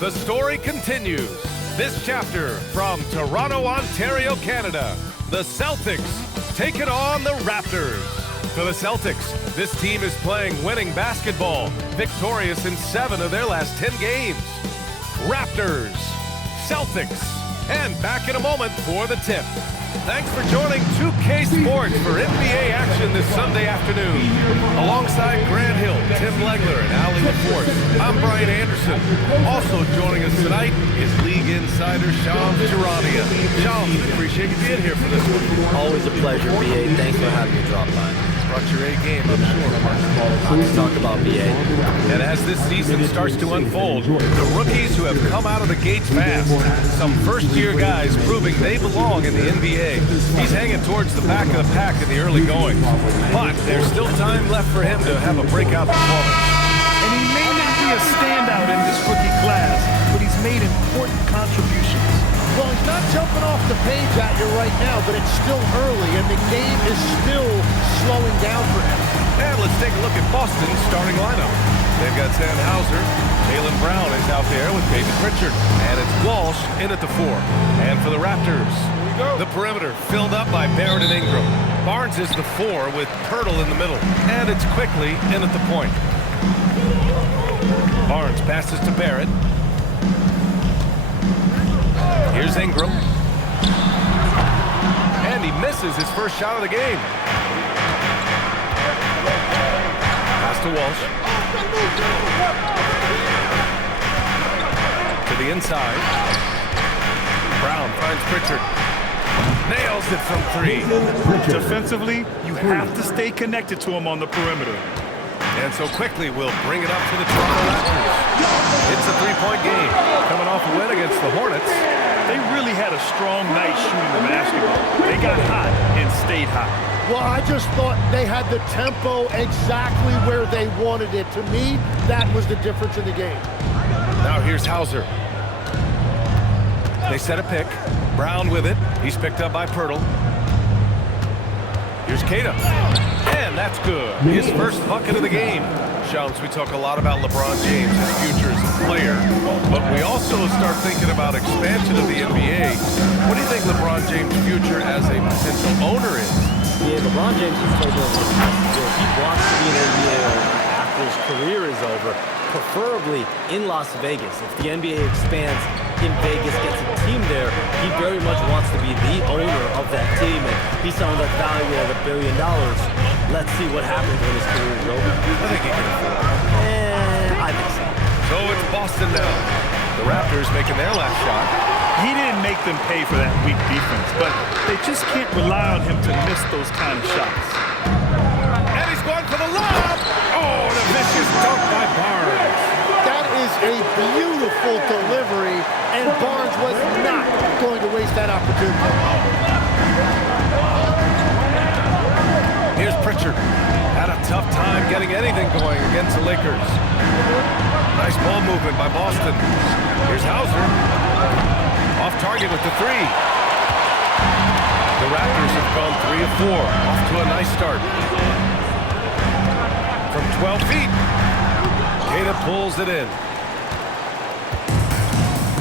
The story continues. This chapter from Toronto, Ontario, Canada. The Celtics take it on the Raptors. For the Celtics, this team is playing winning basketball, victorious in 7 of their last 10 games. Raptors, Celtics, and back in a moment for the tip. Thanks for joining 2K Sports for NBA action this Sunday afternoon. Alongside Grant Hill, Tim Legler, and Ali LaForce, I'm Brian Anderson. Also joining us tonight is League Insider Shams Charania. Shams, we appreciate you being here for this one. Always a pleasure, BA. Thanks for having me drop by. Brought your A game, I'm sure. Let's talk about BA. And as this season starts to unfold, the rookies who have come out of the gates fast, some first-year guys proving they belong in the NBA. He's hanging towards the back of the pack in the early going, but there's still time left for him to have a breakout performance. And he may not be a standout in this rookie class, but he's made important contributions. Well, he's not jumping off the page at you right now, but it's still early, and the game is still slowing down for him. And let's take a look at Boston's starting lineup. They've got Sam Hauser. Jaylen Brown is out there with David Pritchard. And it's Walsh in at the 4. And for the Raptors, the perimeter filled up by Barrett and Ingram. Barnes is the 4 with Pirtle in the middle. And it's quickly in at the point. Barnes passes to Barrett. Here's Ingram. And he misses his first shot of the game. Pass to Walsh. To the inside. Brown finds Pritchard. Nails it from 3. Defensively, you have to stay connected to him on the perimeter. And so quickly we'll bring it up to the Toronto Raptors. It's a 3-point game. Coming off a win against the Hornets. They really had a strong night shooting the basketball. They got hot and stayed hot. Well, I just thought they had the tempo exactly where they wanted it. To me, that was the difference in the game. Now here's Hauser. They set a pick. Brown with it. He's picked up by Pirtle. Here's Queta. And that's good. His first bucket of the game. Shams, we talk a lot about LeBron James, his future as a player, but we also start thinking about expansion of the NBA. What do you think LeBron James' future as a potential owner is? Yeah, LeBron James has told us if he wants to be an NBA owner after his career is over, preferably in Las Vegas. If the NBA expands in Vegas, gets a team there, he very much wants to be the owner of that team, and he's someone that's valued at $1 billion. Let's see what happens when his career is over. I think he can afford it. I think so. So it's Boston now. The Raptors making their last shot. He didn't make them pay for that weak defense, but they just can't rely on him to miss those kind of shots. And he's going for the lob. Oh, and a vicious dunk by Barnes. That is a beautiful delivery, and Barnes was not going to waste that opportunity. Here's Pritchard. Had a tough time getting anything going against the Lakers. Nice ball movement by Boston. Here's Hauser. Off target with the 3. The Raptors have gone 3 of 4. Off to a nice start. From 12 feet. Queta pulls it in.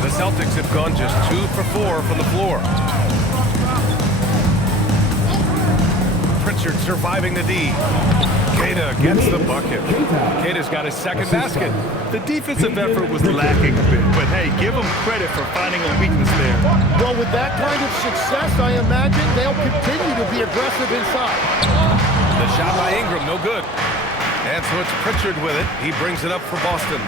The Celtics have gone just 2 for 4 from the floor. Pritchard surviving the D. Queta gets the bucket. Queta's got his second basket. The defensive effort was lacking a bit, but hey, give them credit for finding a weakness there. Well, with that kind of success, I imagine they'll continue to be aggressive inside. The shot by Ingram, no good. And so it's Pritchard with it. He brings it up for Boston.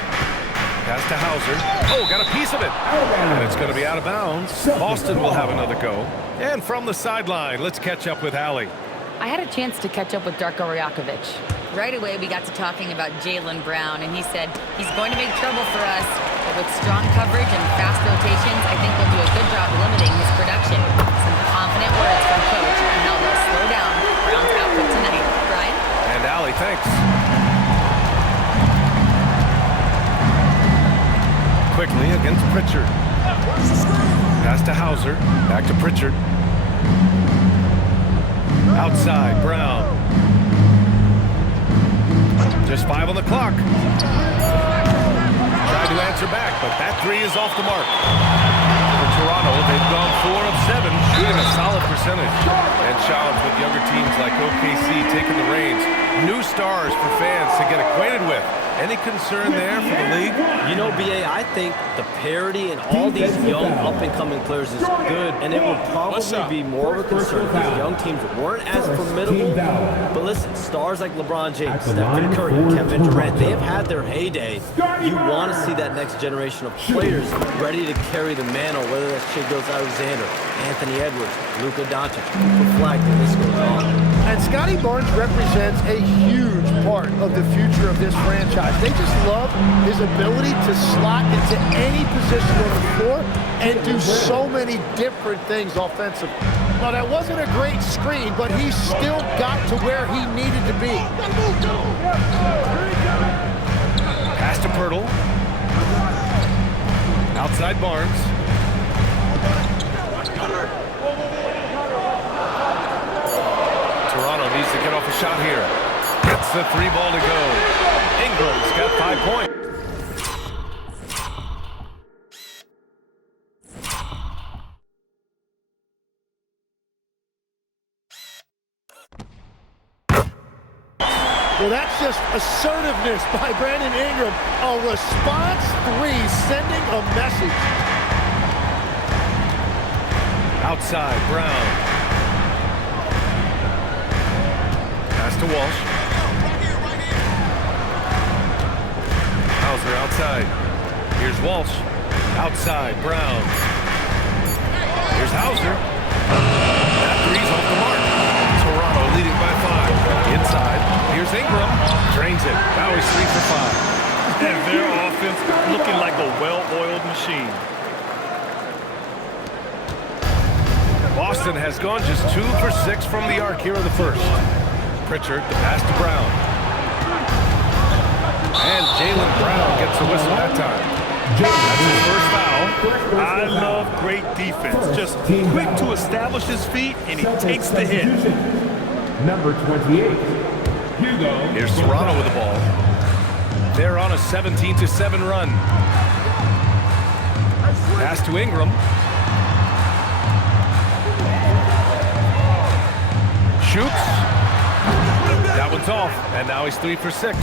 Pass to Hauser. Oh, got a piece of it. And it's going to be out of bounds. Boston will have another go. And from the sideline, let's catch up with Ali. I had a chance to catch up with Darko Rajakovic. Right away, we got to talking about Jaylen Brown, and he said he's going to make trouble for us, but with strong coverage and fast rotations, I think we'll do a good job limiting his production. Some confident words from Coach on how they'll slow down Brown's output tonight. Brian? And Ali, thanks. Quickly against Pritchard. Pass to Hauser. Back to Pritchard. Outside, Brown. Just 5 on the clock. Tried to answer shots are back, but that three is off the mark. For Toronto, they've gone 4 of 7, shooting a solid percentage. And challenge with younger teams like OKC taking the reins. New stars for fans to get acquainted with. Any concern there for the league? You know, BA, I think the parity in all these young up-and-coming players is good, and it will probably be more of a concern if these young teams weren't as formidable. But listen, stars like LeBron James, Stephen Curry, Kevin Durant, they have had their heyday. You want to see that next generation of players ready to carry the mantle, whether that's Shai Gilgeous-Alexander, Anthony Edwards, Luka Doncic, reflect, and this goes on. And Scotty Barnes represents a huge part of the future of this franchise. They just love his ability to slot into any position on the floor and do so many different things offensively. Well, that wasn't a great screen, but he still got to where he needed to be. Pass to Pirtle. Outside Barnes. Toronto needs to get off a shot here. Gets the 3 ball to go. Ingram's got 5 points. Well, that's just assertiveness by Brandon Ingram. A response 3 sending a message. Outside, Brown. Pass to Walsh. Hauser outside. Here's Walsh. Outside, Brown. Here's Hauser. That three's off the mark. Toronto leading by 5. Inside. Here's Ingram. Drains it. Now he's 3 for 5. And their offense looking like a well-oiled machine. Boston has gone just 2 for 6 from the arc here in the first. Pritchard, the pass to Brown. And Jaylen Brown gets the whistle that time. That's his first foul. I love great defense. Just quick to establish his feet, and he takes the hit. Number 28, Hugo. Here's Toronto with the ball. They're on a 17-7 run. Pass to Ingram. Shoots. That one's off, and now he's 3 for 6.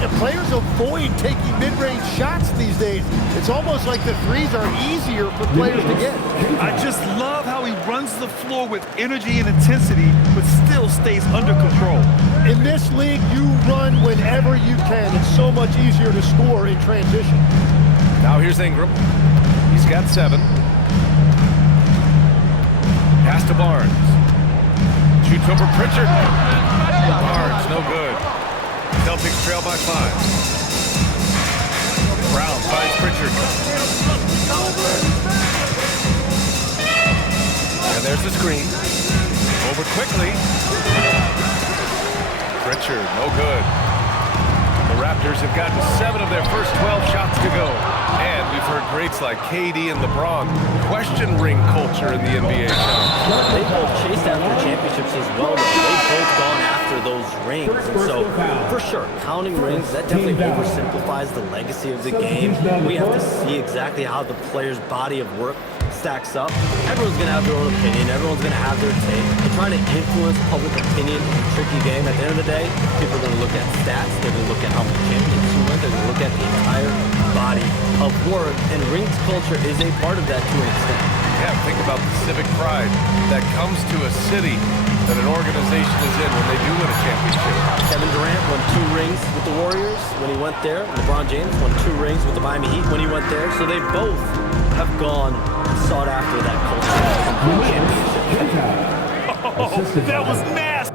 The players avoid taking mid-range shots these days. It's almost like the threes are easier for players to get. I just love how he runs the floor with energy and intensity, but still stays under control. In this league, you run whenever you can. It's so much easier to score in transition. Now here's Ingram. He's got 7. Pass to Barnes. Shoots over Pritchard. Barnes, no good. Celtics trail by 5. Brown finds Pritchard. And there's the screen. Over quickly. Pritchard, no good. The Raptors have gotten 7 of their first 12 shots to go. And we've heard greats like KD and LeBron question ring culture in the NBA. They both chased after championships as well, though. They've both gone after those rings. And so, for sure, counting rings, that definitely oversimplifies the legacy of the game. We have to see exactly how the player's body of work stacks up. Everyone's going to have their own opinion. Everyone's going to have their take. They're trying to influence public opinion in a tricky game. At the end of the day, people are going to look at stats. They're going to look at how many championships you win. They're going to look at the entire body of work. And rings culture is a part of that to an extent. Yeah, think about the civic pride that comes to a city that an organization is in when they do win a championship. Kevin Durant won 2 rings with the Warriors when he went there. LeBron James won 2 rings with the Miami Heat when he went there. So they both have gone and sought after that culture. Championship. Oh, that was nasty.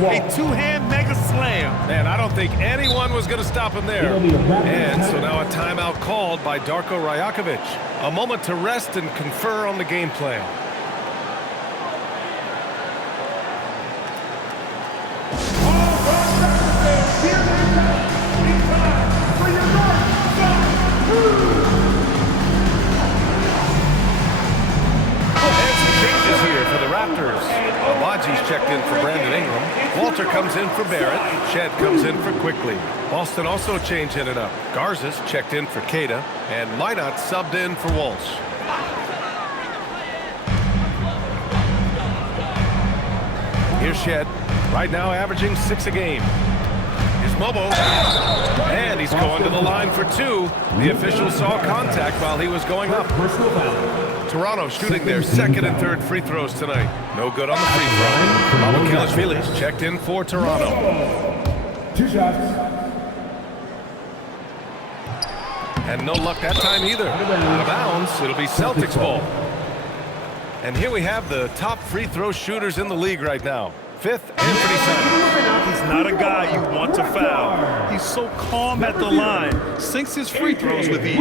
A 2-hand mega slam. Man, I don't think anyone was going to stop him there. And so now a timeout called by Darko Rajakovic. A moment to rest and confer on the game plan. Foster comes in for Barrett. Shed comes in for Quickly. Boston also changing it up. Garza's checked in for Queta. And Minot subbed in for Walsh. Here's Shed. Right now averaging 6 a game. Here's Mobo. And he's going to the line for 2. The official saw contact while he was going up. Toronto shooting their second and third free throws tonight. No good on the free throw. Mamukelashvili's checked in for Toronto. 2 shots. And no luck that time either. Out of bounds, it'll be Celtics ball. And here we have the top free throw shooters in the league right now. 5th, Anthony Simons. He's not a guy you want to foul. He's so calm at the line. Sinks his free throws with ease.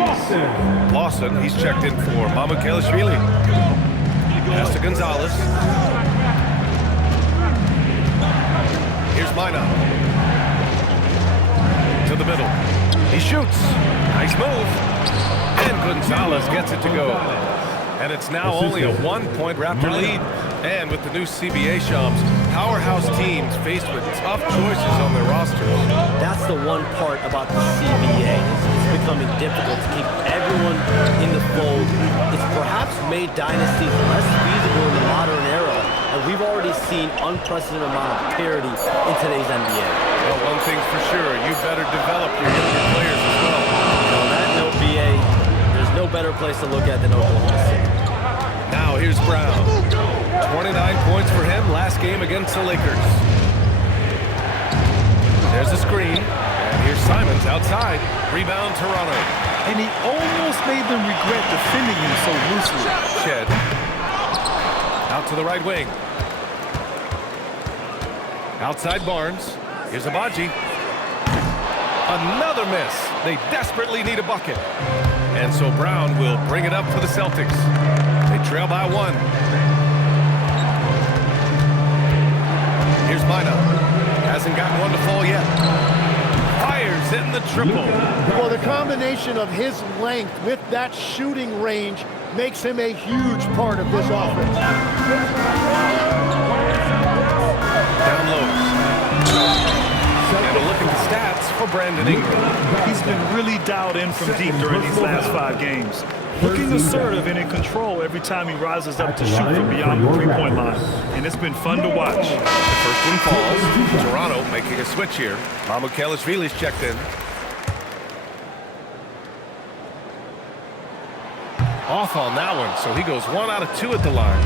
Lawson, he's checked in for Mamukelashvili. Pass to Gonzalez. Here's Minot. To the middle. He shoots. Nice move. And Gonzalez gets it to go. And it's now only a 1-point Raptor lead. And with the new CBA Shams, powerhouse teams faced with tough choices on their rosters. That's the one part about the CBA. It's becoming difficult to keep everyone in the fold. It's perhaps made dynasties less feasible in the modern era, and we've already seen unprecedented amount of parity in today's NBA. Well, one thing's for sure, you better develop your younger players as well. On that note, BA, there's no better place to look at than Oklahoma City. Now here's Brown. 29 points for him last game against the Lakers. There's a screen. And here's Simons outside. Rebound Toronto. And he almost made them regret defending him so loosely. Shed. Out to the right wing. Outside Barnes. Here's Abaji. Another miss. They desperately need a bucket. And so Brown will bring it up for the Celtics. They trail by 1. Here's Minot. Hasn't gotten one to fall yet. Fires in the triple. Well, the combination of his length with that shooting range makes him a huge part of this offense. Down low. And a look at the stats for Brandon Ingram. He's been really dialed in from deep during these last 5 games. Looking assertive and in control every time he rises up to shoot from beyond the three-point line. And it's been fun to watch. The first one falls. Toronto making a switch here. Mamukelashvili's checked in. Off on that one, so he goes 1 out of 2 at the line.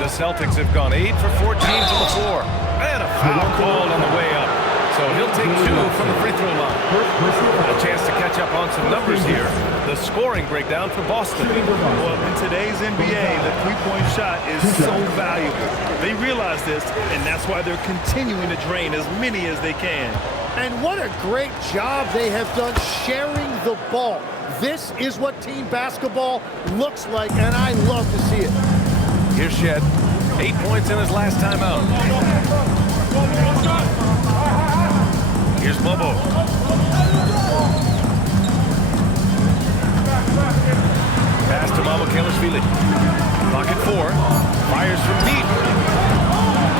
The Celtics have gone 8 for 14 to the floor. And a foul called on the way up. So he'll take 2 from the free throw line. A chance to catch up on some numbers here. The scoring breakdown for Boston. Well, in today's NBA, the three-point shot is so valuable. They realize this, and that's why they're continuing to drain as many as they can. And what a great job they have done sharing the ball. This is what team basketball looks like, and I love to see it. Here's Shed. 8 points in his last time out. Here's Bobo. Pass to Mamukelashvili. Pocket 4. Fires from deep.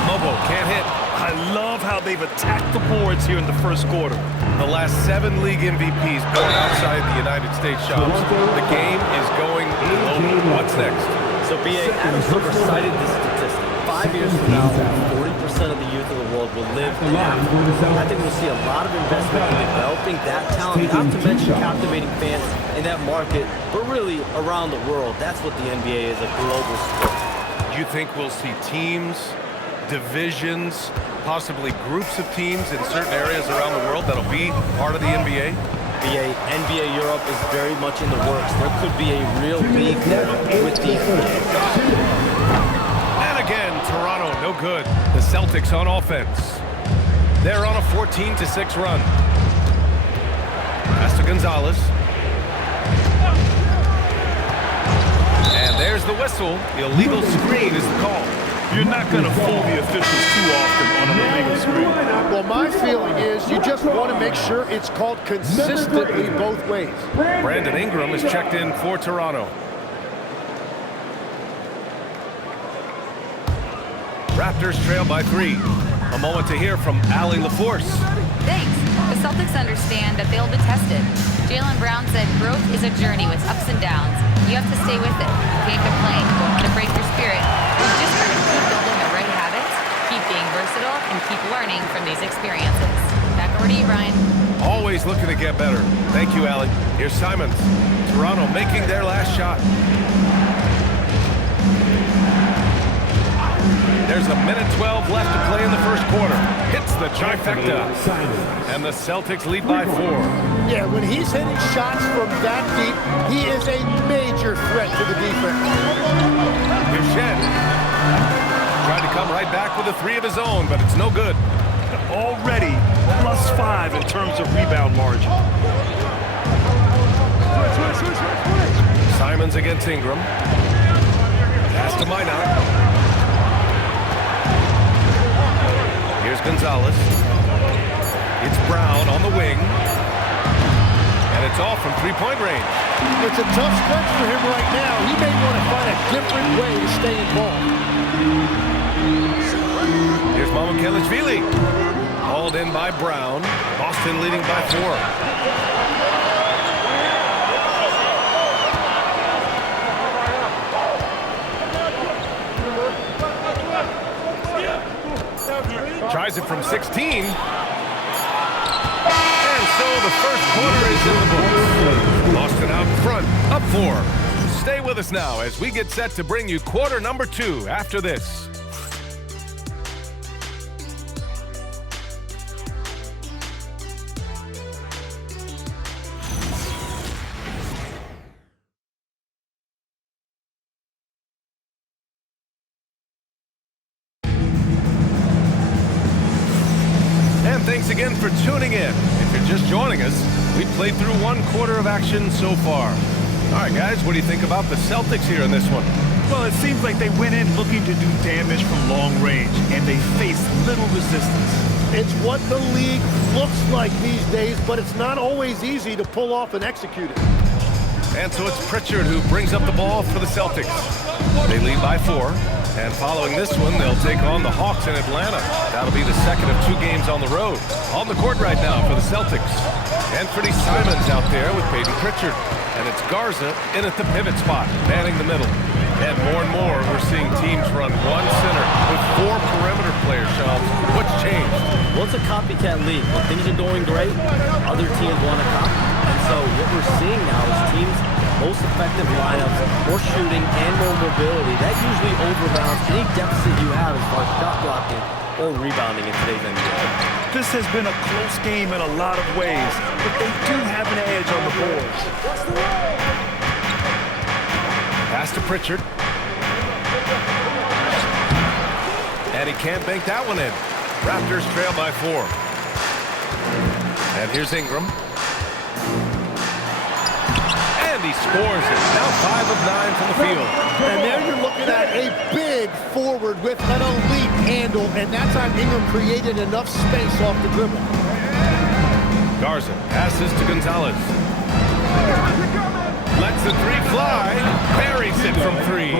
Bobo can't hit. I love how they've attacked the boards here in the first quarter. The last 7 league MVPs born outside the United States Shams. The game is going global. What's next? So BA, Adam Silver cited this statistic. 5 years from now, 40% of the youth of the world will live in Africa. I think we'll see a lot of investment in developing that talent, not to mention captivating fans in that market, but really around the world. That's what the NBA is, a global sport. Do you think we'll see teams, divisions, possibly groups of teams in certain areas around the world that'll be part of the NBA? NBA Europe is very much in the works. There could be a real league there with the And again, Toronto, no good. The Celtics on offense. They're on a 14-6 run. Pass to Gonzalez. And there's the whistle. The illegal screen is the call. You're not going to fool the officials too often on an illegal screen. Well, my feeling is you just want to make sure it's called consistently both ways. Brandon Ingram is checked in for Toronto. Raptors trail by 3. A moment to hear from Allie LaForce. Thanks. The Celtics understand that they'll be tested. Jaylen Brown said growth is a journey with ups and downs. You have to stay with it. Can't complain. Don't let it break your spirit. You just got to keep building the right habits, keep being versatile, and keep learning from these experiences. Back over to you, Brian. Always looking to get better. Thank you, Allie. Here's Simons. Toronto making their last shot. There's a minute 12 left to play in the first quarter. Hits the trifecta. And the Celtics lead by 4. Yeah, when he's hitting shots from that deep, he is a major threat to the defense. Here's Shen. Tried to come right back with a 3 of his own, but it's no good. Already +5 in terms of rebound margin. Simons against Ingram. Pass to Minot. Here's Gonzalez. It's Brown on the wing. And it's off from three-point range. It's a tough stretch for him right now. He may want to find a different way to stay involved. Here's Mamukelashvili. Hauled in by Brown. Boston leading by 4. Tries it from 16. And so the first quarter is in the books. Boston out in front, up 4. Stay with us now as we get set to bring you quarter number 2 after this. Thanks again for tuning in. If you're just joining us, we've played through 1 quarter of action so far. All right, guys, what do you think about the Celtics here in this one? Well, it seems like they went in looking to do damage from long range, and they faced little resistance. It's what the league looks like these days, but it's not always easy to pull off and execute it. And so it's Pritchard who brings up the ball for the Celtics. They lead by 4. And following this one, they'll take on the Hawks in Atlanta. That'll be the second of 2 games on the road. On the court right now for the Celtics. Anthony Simons out there with Peyton Pritchard. And it's Garza in at the pivot spot, manning the middle. And more, we're seeing teams run 1 center with 4 perimeter players, Sean. What's changed? Well, it's a copycat league. When things are going great, other teams want to copy. And so what we're seeing now is teams most effective lineups, more shooting, and more mobility. That usually overbalances any deficit you have as far as shot blocking or rebounding in today's NBA. This has been a close game in a lot of ways, but they do have an edge on the boards. Pass to Pritchard. And he can't bank that one in. Raptors trail by 4. And here's Ingram. And he scores it. Now 5 of 9 from the field. And there you're looking at a big forward with an elite handle, and that time Ingram created enough space off the dribble. Garza passes to Gonzalez. Lets the 3 fly. Buries it from 3.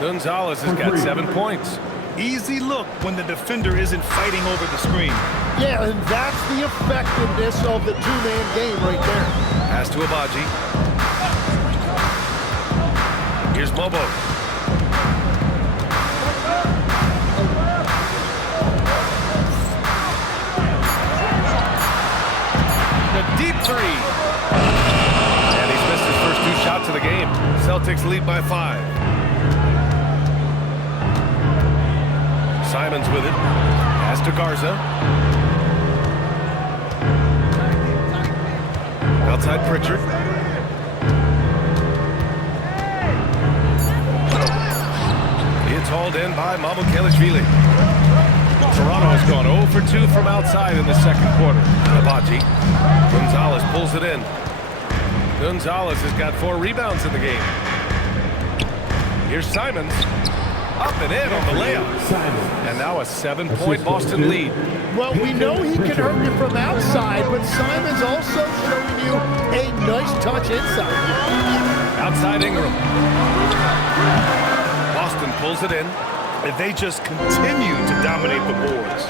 Gonzalez has got 7 points. Easy look when the defender isn't fighting over the screen. Yeah, and that's the effectiveness of the 2-man game right there. Pass to Abaji. Here's Mobo. The deep 3. And he's missed his first 2 shots of the game. Celtics lead by 5. Simons with it. Pass to Garza. Outside Pritchard. It's hauled in by Mamukelashvili. Toronto has gone 0 for 2 from outside in the second quarter. Abaji. Gonzalez pulls it in. Gonzalez has got 4 rebounds in the game. Here's Simons. Up and in on the layup. And now a 7-point Boston lead. Well, we know he can hurt you from outside, but Simons also showing you a nice touch inside. Outside Ingram. Boston pulls it in. and they just continue to dominate the boards.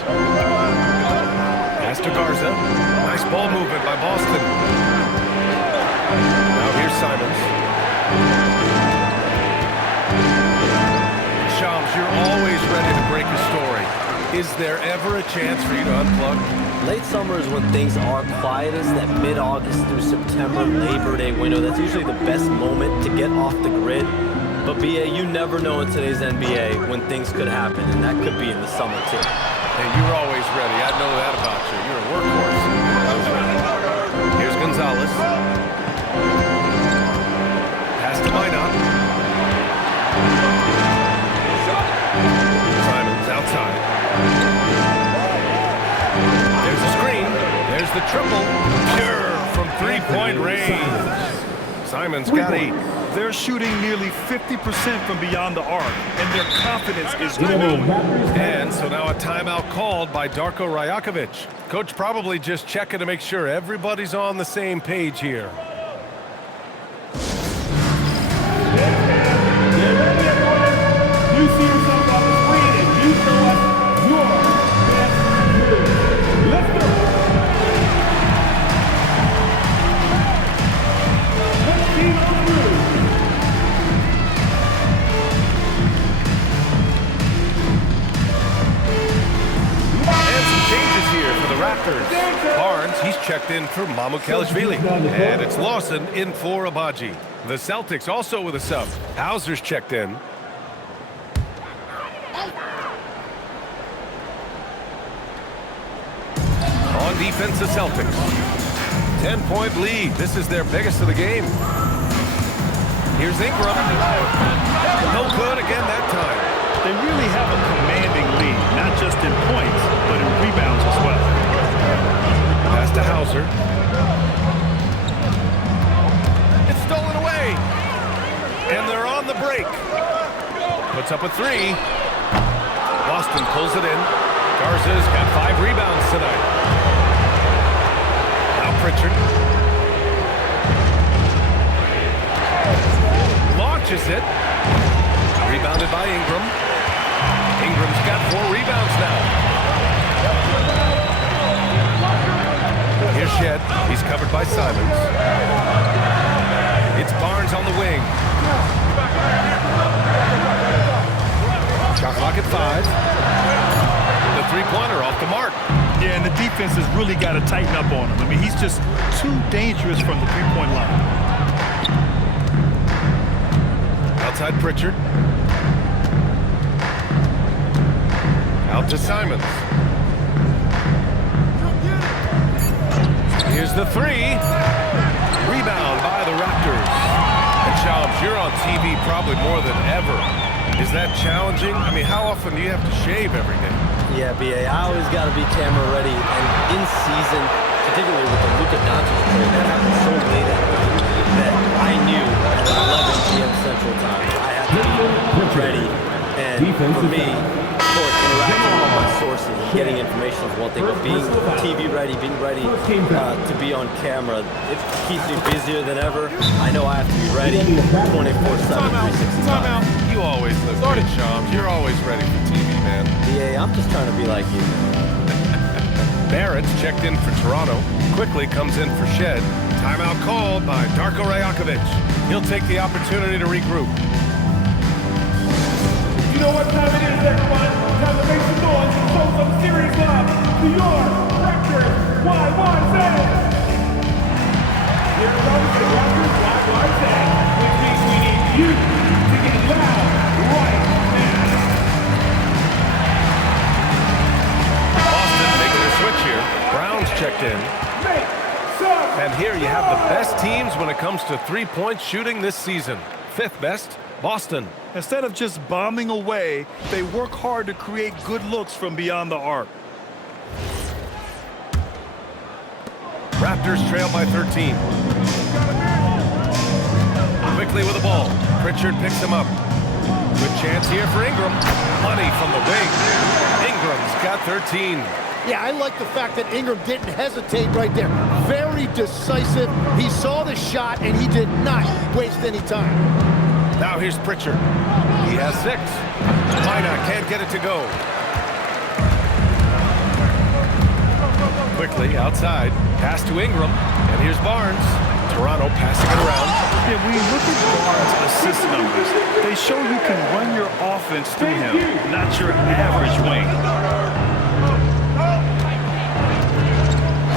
Pass to Garza. Nice ball movement by Boston. Now here's Simons. Shams, you're always ready to break a story. Is there ever a chance for you to unplug? Late summer is when things are quietest, that mid-August through September Labor Day window. That's usually the best moment to get off the grid. But BA, you never know in today's NBA when things could happen, and that could be in the summer too. Hey, you're always ready. I know that about you. You're a workhorse. Here's Gonzalez. Pass to Minot. Simons outside. There's the screen. There's the triple. Pure from three-point range. Simons got 8. They're shooting nearly 50% from beyond the arc, and their confidence is renewed. And so now a timeout called by Darko Rajakovic. Coach probably just checking to make sure everybody's on the same page here. You see yourself on the screen and you show us your best move. Let's go. Let's see you through. And some changes here for the Raptors. Barnes, he's checked in for Mamukelashvili. And it's Lawson in for Abaji. The Celtics also with a sub. Hauser's checked in. On defense, the Celtics. 10-point lead. This is their biggest of the game. Here's Ingram. No good again that time. They really have a commanding lead, not just in points, but in rebounds as well. Pass to Hauser. It's stolen away. And they're on the break. Puts up a 3. Boston pulls it in. Garza's got 5 rebounds tonight. Now Pritchard. Launches it. Rebounded by Ingram. Ingram's got 4 rebounds now. Here's Shed. He's covered by Simons. It's Barnes on the wing. Shot clock at 5. The three-pointer off the mark. Yeah, and the defense has really got to tighten up on him. I mean, he's just too dangerous from the three-point line. Outside Pritchard. Out to Simons. Here's the 3. Rebound by the Raptors. And Shams, you're on TV probably more than ever. Is that challenging? I mean, how often do you have to shave every day? Yeah, BA, I always got to be camera ready, and in season, particularly with the Luka Doncic trade that happened so late at night, that I knew at 11 p.m. Central Time I had to be ready. And for me, of course, interacting with my sources and getting information is one thing, but being TV ready, being ready to be on camera, it keeps me busier than ever. I know I have to be ready 24/7, 365. You always look good, Shams. You're always ready for TV, man. BA, I'm just trying to be like you. Barrett's checked in for Toronto. Quickly comes in for Shed. Timeout called by Darko Rajakovic. He'll take the opportunity to regroup. You know what time it is, everyone? Time to make some noise and show some serious love to your Raptors YYZ. Here comes the Raptors YYZ, which means we need you to get loud right now. Boston making a switch here. Brown's checked in. Make some And here you have the best teams when it comes to three-point shooting this season. 5th best, Boston. Instead of just bombing away, they work hard to create good looks from beyond the arc. Raptors trail by 13. Quickly with the ball. Pritchard picks him up. Good chance here for Ingram. Money from the wing. Ingram's got 13. Yeah, I like the fact that Ingram didn't hesitate right there. Very decisive. He saw the shot, and he did not waste any time. Now here's Pritchard. He has 6. Minot can't get it to go. Quickly outside. Pass to Ingram. And here's Barnes. Toronto passing it around. Yeah, when you look at Barnes' assist numbers, they show you can run your offense through him, not your average wing.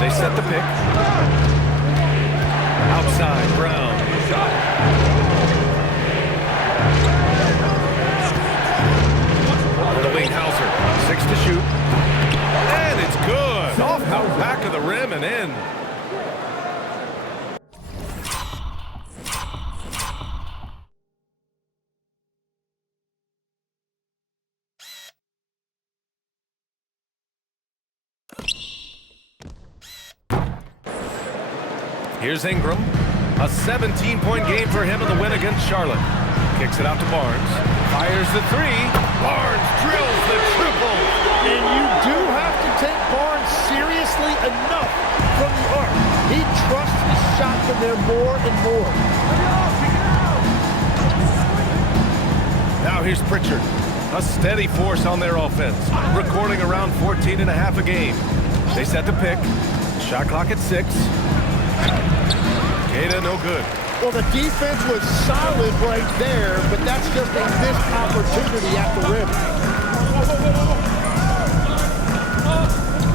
They set the pick. Outside, Brown. Over the wing, Hauser. 6 to shoot. And it's good. Off the back of the rim and in. Here's Ingram. A 17-point game for him in the win against Charlotte. Kicks it out to Barnes. Fires the 3. Barnes drills the triple. And you do have to take Barnes seriously enough from the arc. He trusts his shot from there more and more. Now here's Pritchard. A steady force on their offense. Recording around 14 and a half a game. They set the pick. Shot clock at 6. Queta, no good. Well, the defense was solid right there, but that's just a missed opportunity at the rim.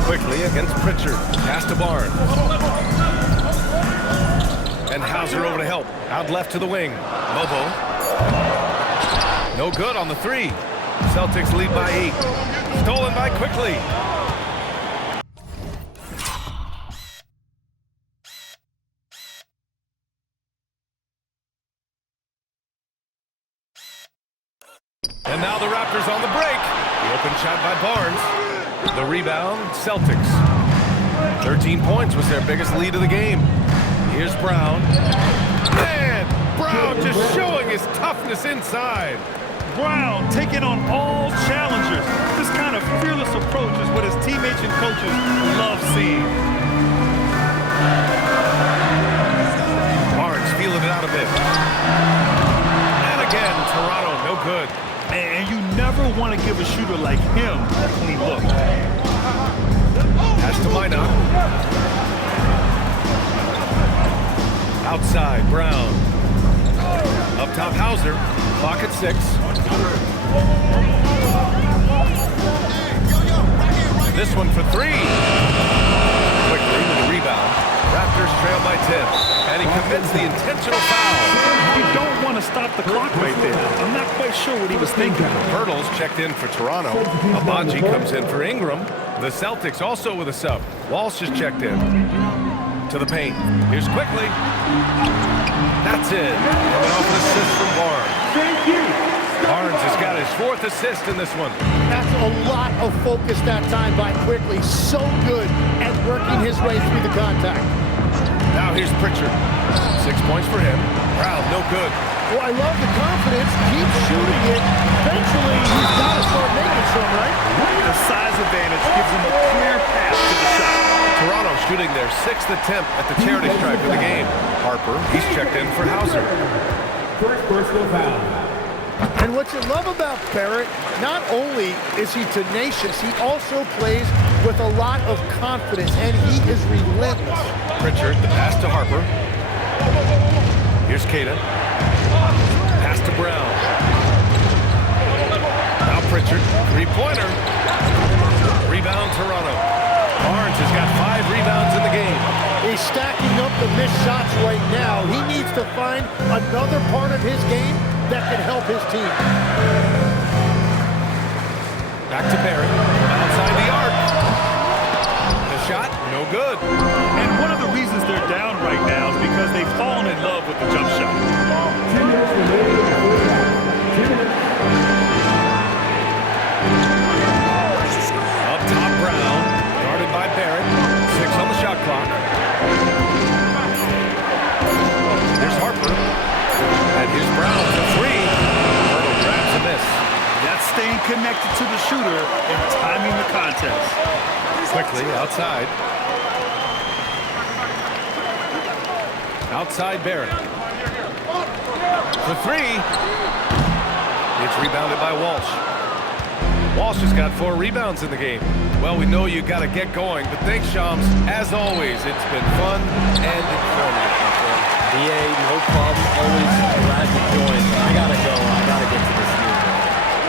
Quickly against Pritchard. Pass to Barnes. And Hauser over to help. Out left to the wing. Lobo. No good on the 3. Celtics lead by 8. Stolen by Quickly. And now the Raptors on the break. The open shot by Barnes. The rebound, Celtics. 13 points was their biggest lead of the game. Here's Brown. Man, Brown just showing his toughness inside. Brown taking on all challengers. This kind of fearless approach is what his teammates and coaches love seeing. Barnes feeling it out a bit. And again, Toronto, no good. And you never want to give a shooter like him a clean look. Pass to Minot. Outside, Brown. Up top, Hauser. Clock at 6. This one for 3. Quickly with the rebound. Raptors trail by 10. And he commits the intentional foul. You don't want to stop the clock right there. I'm not quite sure what he was thinking. Hurdles checked in for Toronto. Abaji comes in for Ingram. The Celtics also with a sub. Walsh is checked in. To the paint. Here's Quickly. That's it. Coming off an assist from Barnes. Thank you. Barnes has got his 4th assist in this one. That's a lot of focus that time by Quickly. So good at working his way through the contact. Now here's Pritchard. 6 points for him. Brown, no good. Well, I love the confidence. Keep shooting it. Eventually, he's got to start making some, right? The size advantage gives him a clear path to the shot. Toronto shooting their 6th attempt at the charity stripe of the game. Harper, he's checked in for Hauser. First personal foul. And what you love about Barrett, not only is he tenacious, he also plays with a lot of confidence, and he is relentless. Pritchard, the pass to Harper. Here's Queta. Pass to Brown. Now Pritchard, 3-pointer. Rebound, Toronto. Barnes has got 5 rebounds in the game. He's stacking up the missed shots right now. He needs to find another part of his game that can help his team. Back to Barrett. Outside the arc. The shot, no good. And one of the reasons they're down right now is because they've fallen in love with the jump shot. 2 minutes remaining before that. 2 minutes. Up top, Brown. Guarded by Barrett. 6 on the shot clock. There's Harper. And here's Brown for 3. Hurdle grabs a miss. That's staying connected to the shooter and timing the contest. Quickly outside. Outside Barrett. for three. It's rebounded by Walsh. Walsh has got 4 rebounds in the game. Well, we know you got to get going, but thanks, Shams. As always, it's been fun and informative, my friend. BA, no problem. Always glad to join. I gotta go. I gotta get to this new one.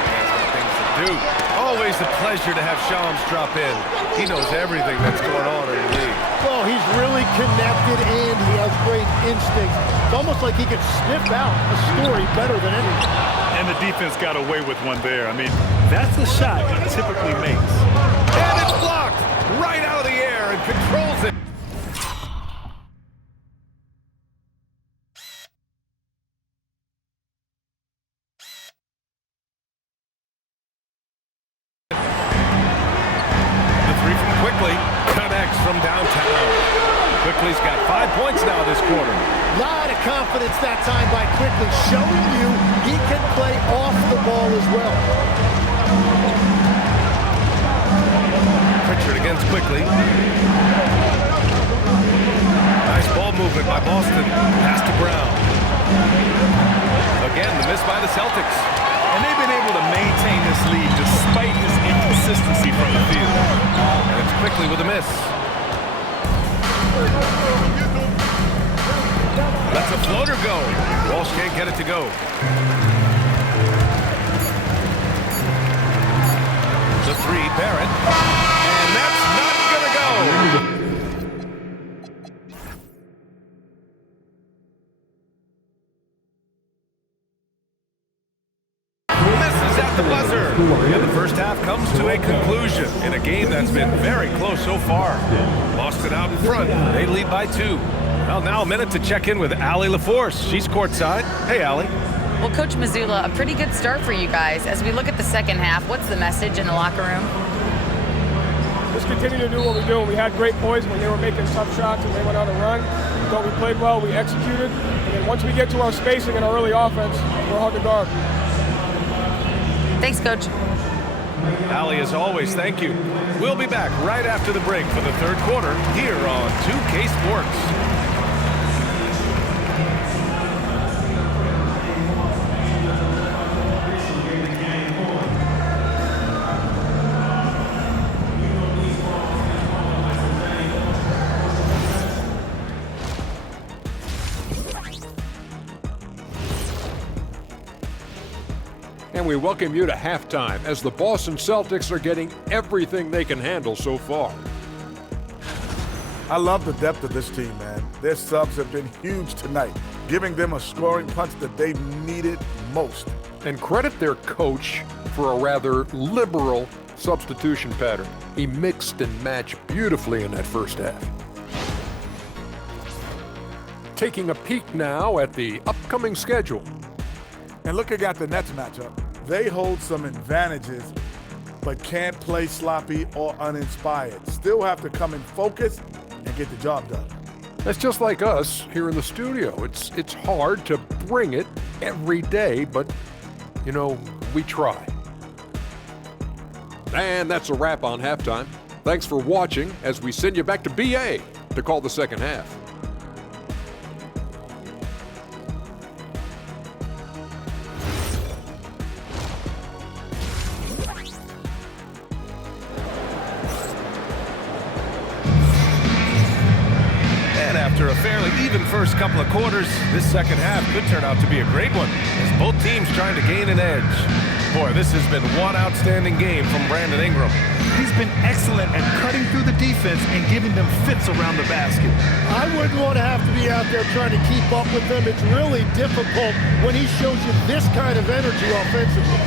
He's got things to do. Always a pleasure to have Shams drop in. He knows everything that's going on in the league. Well, he's really connected and he has great instincts. It's almost like he can sniff out a story better than anyone. And the defense got away with one there. I mean, that's the shot he typically makes. And it's blocked right out of the air and controls it. The three from Quickly connects from downtown. Quickly's got 5 points now this quarter. Lot of confidence that time by Quickly, showing you he can play off the ball as well. Pritchard against Quickly. Nice ball movement by Boston. Pass to Brown. Again, the miss by the Celtics. And they've been able to maintain this lead despite his inconsistency from the field. And it's Quickly with a miss. That's a floater go. Walsh can't get it to go. The three, Barrett. And that's not gonna go. Misses at the buzzer. And the first half comes to a conclusion in a game that's been very close so far. Boston out in front. They lead by 2. Well, now a minute to check in with Allie LaForce. She's courtside. Hey, Allie. Well, Coach Mazzulla, a pretty good start for you guys. As we look at the second half, what's the message in the locker room? Just continue to do what we do. We had great poise when they were making tough shots and they went on a run. We thought we played well, we executed. And then once we get to our spacing and our early offense, we're hard to guard. Thanks, Coach. Allie, as always, thank you. We'll be back right after the break for the third quarter here on 2K Sports. And we welcome you to halftime as the Boston Celtics are getting everything they can handle so far. I love the depth of this team, man. Their subs have been huge tonight, giving them a scoring punch that they've needed most. And credit their coach for a rather liberal substitution pattern. He mixed and matched beautifully in that first half. Taking a peek now at the upcoming schedule. And looking at the Nets matchup, they hold some advantages, but can't play sloppy or uninspired. Still have to come in focused and get the job done. That's just like us here in the studio. It's hard to bring it every day, but, you know, we try. And that's a wrap on halftime. Thanks for watching as we send you back to BA to call the second half. After a fairly even first couple of quarters, this second half could turn out to be a great one as both teams trying to gain an edge. Boy, this has been one outstanding game from Brandon Ingram. He's been excellent at cutting through the defense and giving them fits around the basket. I wouldn't want to have to be out there trying to keep up with them. It's really difficult when he shows you this kind of energy offensively.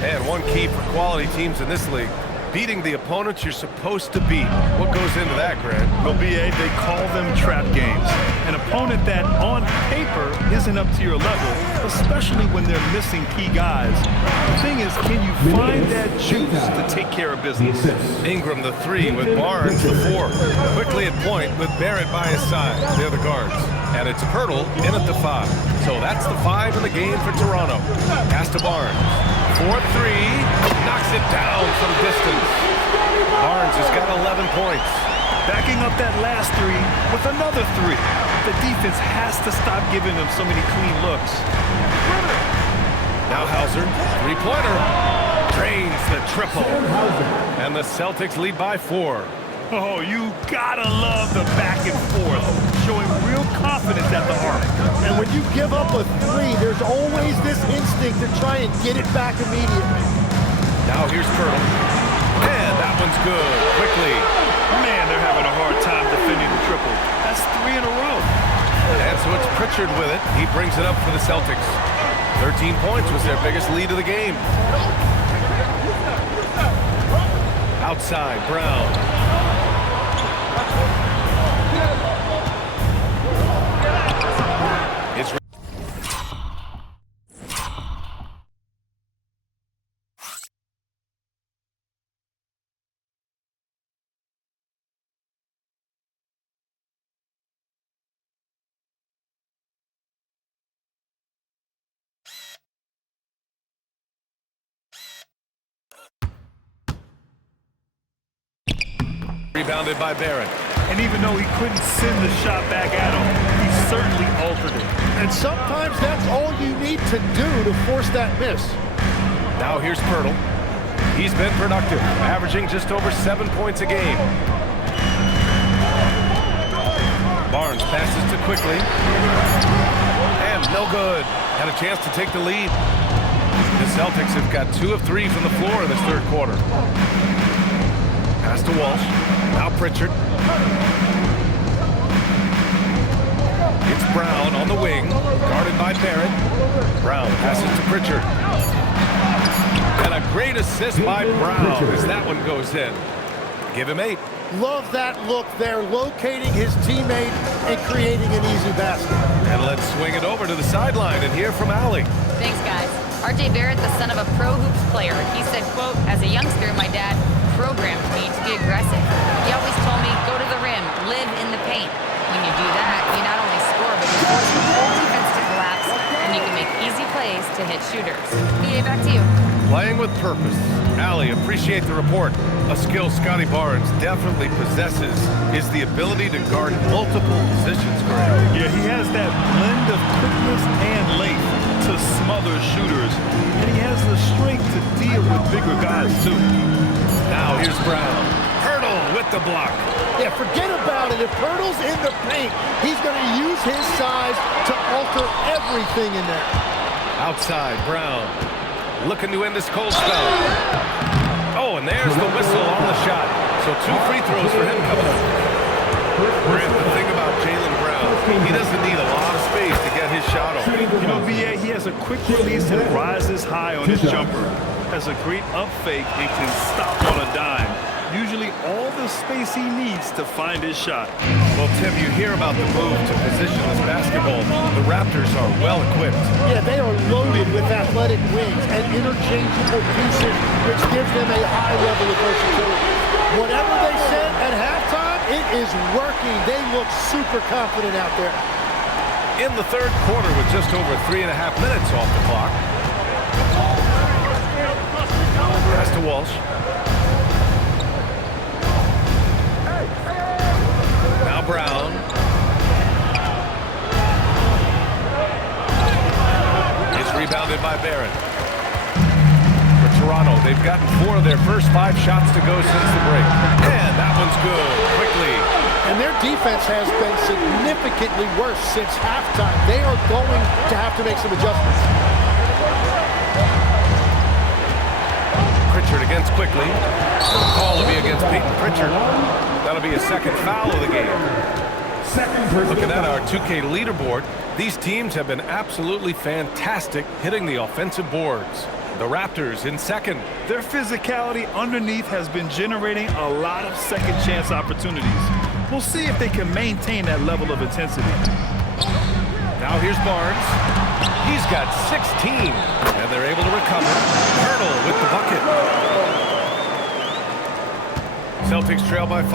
And one key for quality teams in this league, beating the opponents you're supposed to beat. What goes into that, Grant? Well, BA, they call them trap games. An opponent that, on paper, isn't up to your level, especially when they're missing key guys. The thing is, can you find that juice to take care of business? Ingram, the three, with Barnes, the four. Quickly at point with Barrett by his side. They're the guards. And it's Pirtle in at the 5. So that's the 5 in the game for Toronto. Pass to Barnes. 4-3, knocks it down from distance. Barnes has got 11 points. Backing up that last three with another three. The defense has to stop giving them so many clean looks. Now Hauser, three-pointer. Drains the triple. And the Celtics lead by 4. Oh, you gotta love the back and forth, showing real confidence at the arc. And when you give up a three, there's always this instinct to try and get it back immediately. Now here's Pirtle. And that one's good. Quickly. Man, they're having a hard time defending the triple. That's 3 in a row. And so it's Pritchard with it. He brings it up for the Celtics. 13 points was their biggest lead of the game. Outside, Brown. It's rebounded by Barrett. And even though he couldn't send the shot back at him, he certainly altered it. And sometimes that's all you need to do to force that miss. Now here's Pirtle. He's been productive, averaging just over 7 points a game. Barnes passes to Quickly. And no good. Had a chance to take the lead. The Celtics have got 2 of 3 from the floor in this third quarter. Pass to Walsh. Now Pritchard. It's Brown on the wing, guarded by Barrett. Brown passes to Pritchard. And a great assist by Brown as that one goes in. Give him 8. Love that look there, locating his teammate and creating an easy basket. And let's swing it over to the sideline and hear from Allie. Thanks, guys. R.J. Barrett, the son of a pro hoops player. He said, quote, as a youngster, my dad programmed me to be aggressive. He always told me, go to the rim, live in the paint. When you do that, you not only score, but you force the whole defense to collapse, and you can make easy plays to hit shooters. BA, back to you. Playing with purpose. Allie, appreciate the report. A skill Scotty Barnes definitely possesses is the ability to guard multiple positions, Greg. Yeah, he has that blend of quickness and length to smother shooters, and he has the strength to deal with bigger guys, too. Now here's Brown. Pirtle with the block. Yeah, forget about it. If Pirtle's in the paint, he's going to use his size to alter everything in there. Outside, Brown. Looking to end this cold spell. Oh, and there's the whistle on the shot. So 2 free throws for him coming up. Grant, the thing about Jaylen Brown, he doesn't need a lot of space to get his shot off. You know, VA, he has a quick release and rises high on his jumper. Has a great up fake and can stop on a dime. Usually all the space he needs to find his shot. Well, Tim, you hear about the move to positionless basketball. The Raptors are well equipped. Yeah, they are loaded with athletic wings and interchangeable pieces, which gives them a high level of versatility. Whatever they said at halftime, it is working. They look super confident out there. In the third quarter with just over 3.5 minutes off the clock. Pass to Walsh. Now Brown. It's rebounded by Barrett. For Toronto, they've gotten 4 of their first 5 shots to go since the break. And that one's good. Quickly. And their defense has been significantly worse since halftime. They are going to have to make some adjustments. Pritchard against Quickly. The call will be against Peyton Pritchard. That'll be a second foul of the game. Looking at our 2K leaderboard, these teams have been absolutely fantastic hitting the offensive boards. The Raptors in second. Their physicality underneath has been generating a lot of second chance opportunities. We'll see if they can maintain that level of intensity. Now here's Barnes. He's got 16, and they're able to recover. Pirtle with the bucket. Celtics trail by 5.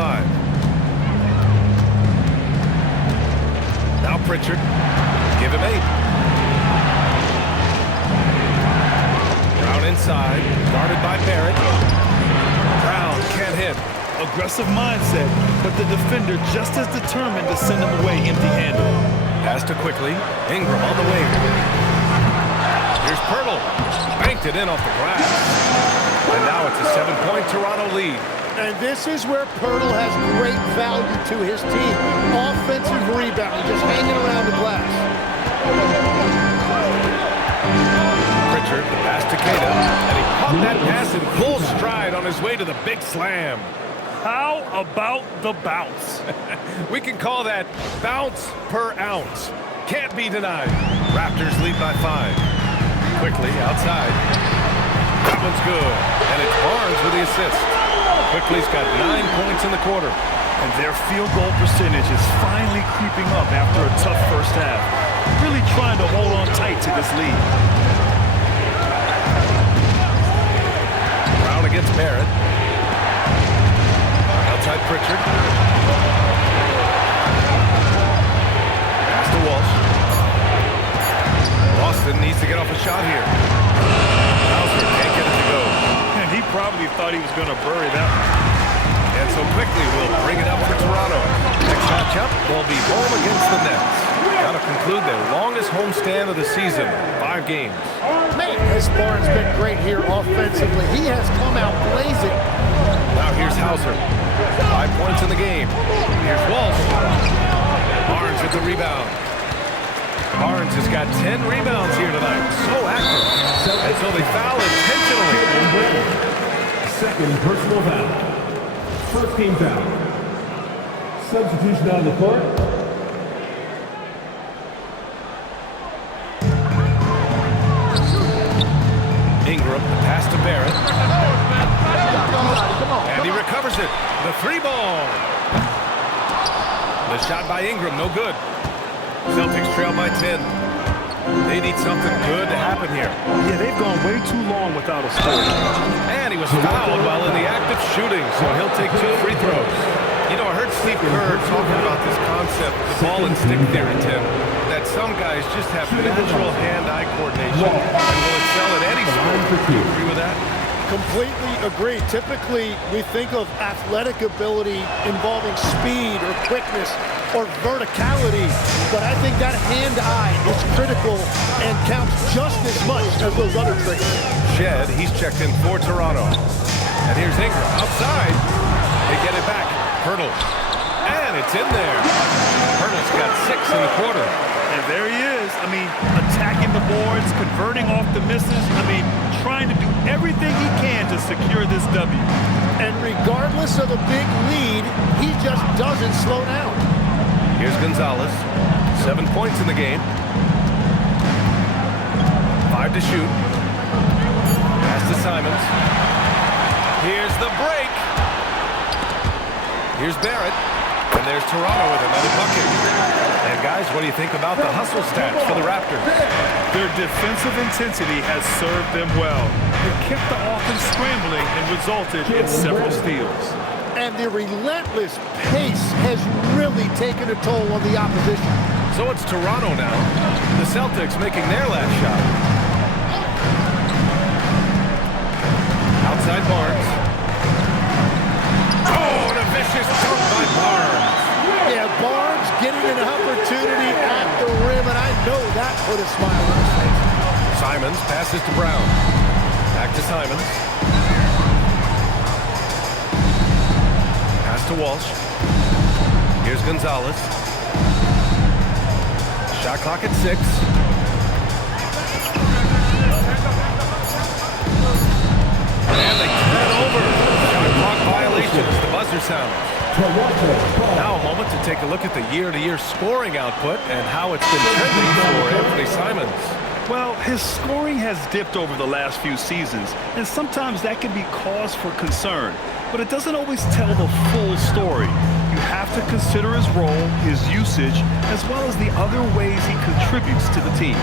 Now Pritchard. Give him 8. Brown inside, guarded by Barrett. Brown can't hit. A aggressive mindset, but the defender just as determined to send him away empty-handed. Pass to quickly. Ingram on the wing. Here's Pirtle. Banked it in off the glass. And now it's a 7-point Toronto lead. And this is where Pirtle has great value to his team. Offensive rebounding, just hanging around the glass. Pritchard, the pass to Queta. And he caught that pass in full stride on his way to the big slam. How about the bounce? We can call that bounce per ounce. Can't be denied. Raptors lead by 5. Quickly outside. That one's good. And it's Barnes with the assist. Quickly's got 9 points in the quarter. And their field goal percentage is finally creeping up after a tough first half. Really trying to hold on tight to this lead. Brown against Barrett. Outside Pritchard. Pass to Walsh. Boston needs to get off a shot here. Hauser can't get it to go. And he probably thought he was going to bury that one. And so quickly we'll bring it up for Toronto. Next matchup will be home against the Nets. Got to conclude their longest homestand of the season, 5 games. Man, has Barnes been great here offensively. He has come out blazing. Now here's Hauser. 5 points in the game. Here's Walsh. Barnes with the rebound. Barnes has got 10 rebounds here tonight. So active. And so they foul intentionally. Second personal foul. First team foul. Substitution on the court. Ingram, the pass to Barrett. And he recovers it. The 3-ball. The shot by Ingram, no good. Celtics trail by 10. They need something good to happen here. Yeah, they've gone way too long without a score. And he was fouled while in the act of shooting, so he'll take 2 free throws. You know, I heard Steve Kerr talking about this concept, the ball and stick theory, Tim, that some guys just have natural hand-eye coordination and will excel at any sport. Do you agree with that? Completely agree. Typically, we think of athletic ability involving speed or quickness or verticality, but I think that hand-eye is critical and counts just as much as those other traits. Shed, he's checked in for Toronto. And here's Ingram outside. They get it back. Pirtle. And it's in there. Pirtle's got 6 in the quarter. And there he is. I mean, attacking the boards, converting off the misses. I mean, trying to do everything he can to secure this W. And regardless of the big lead, he just doesn't slow down. Here's Gonzalez. 7 points in the game. 5 to shoot. Pass to Simons. Here's the break. Here's Barrett. And there's Toronto with another bucket. And guys, what do you think about the hustle stats for the Raptors? Their defensive intensity has served them well. It kept the offense scrambling and resulted in several steals. And the relentless pace has really taken a toll on the opposition. So it's Toronto now. The Celtics making their last shot. Outside Barnes. Oh, and a vicious dunk by Barnes. Yeah, Barnes getting an opportunity at the rim, and I know that put a smile on his face. Simons passes to Brown. Back to Simons. Pass to Walsh. Here's Gonzalez. Shot clock at 6. And they turn it over. Shot clock violation as the buzzer sounds. Now a moment to take a look at the year-to-year scoring output and how it's been trending for Anthony Simons. Well, his scoring has dipped over the last few seasons, and sometimes that can be cause for concern. But it doesn't always tell the full story. You have to consider his role, his usage, as well as the other ways he contributes to the team.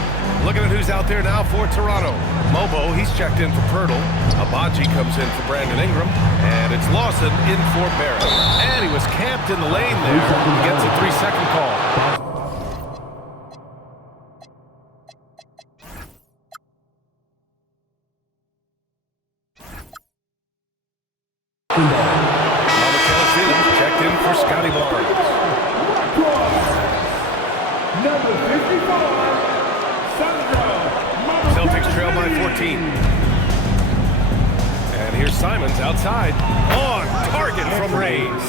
Looking at who's out there now for Toronto. Mobo, he's checked in for Pirtle. Abaji comes in for Brandon Ingram. And it's Lawson in for Barrett. And he was camped in the lane there. He gets a 3-second call. Mama 13. And here's Simons outside. On target from range.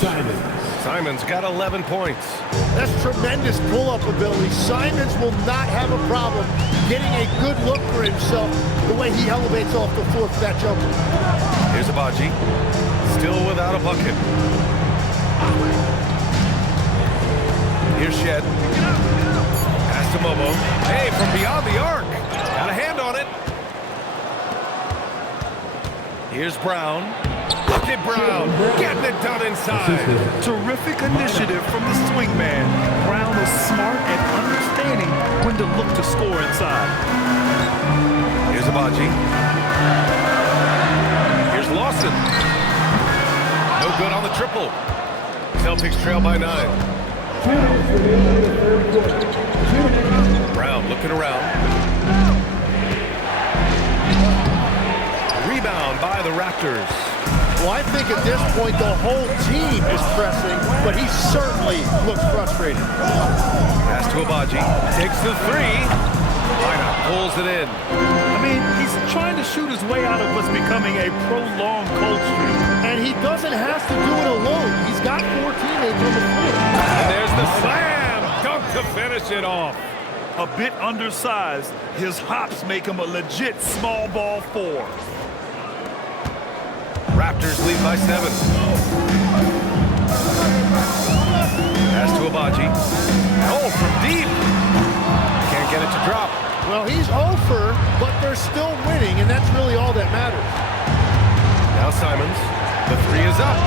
Simons got 11 points. That's tremendous pull-up ability. Simons will not have a problem getting a good look for himself the way he elevates off the floor for that jumper. Here's Abaji. Still without a bucket. Here's Shed. Pass to Momo. Hey, from beyond the arc. Got a hand on it. Here's Brown. Look at Brown. Getting it done inside. Terrific initiative from the swingman. Brown is smart and understanding when to look to score inside. Here's Abaji. Here's Lawson. No good on the triple. Celtics trail by 9. Brown looking around. Rebound by the Raptors. Well, I think at this point the whole team is pressing, but he certainly looks frustrated. Pass to Abaji. Takes the 3. Minot pulls it in. I mean, he's trying to shoot his way out of what's becoming a prolonged cold streak. And he doesn't have to do it alone. He's got 4 teammates on the floor. And there's the slam. Dunk to finish it off. A bit undersized, his hops make him a legit small ball 4. Raptors lead by 7. Pass to Abaji. Oh, from deep. Can't get it to drop. Well, he's over, but they're still winning, and that's really all that matters. Now Simons. The 3 is up.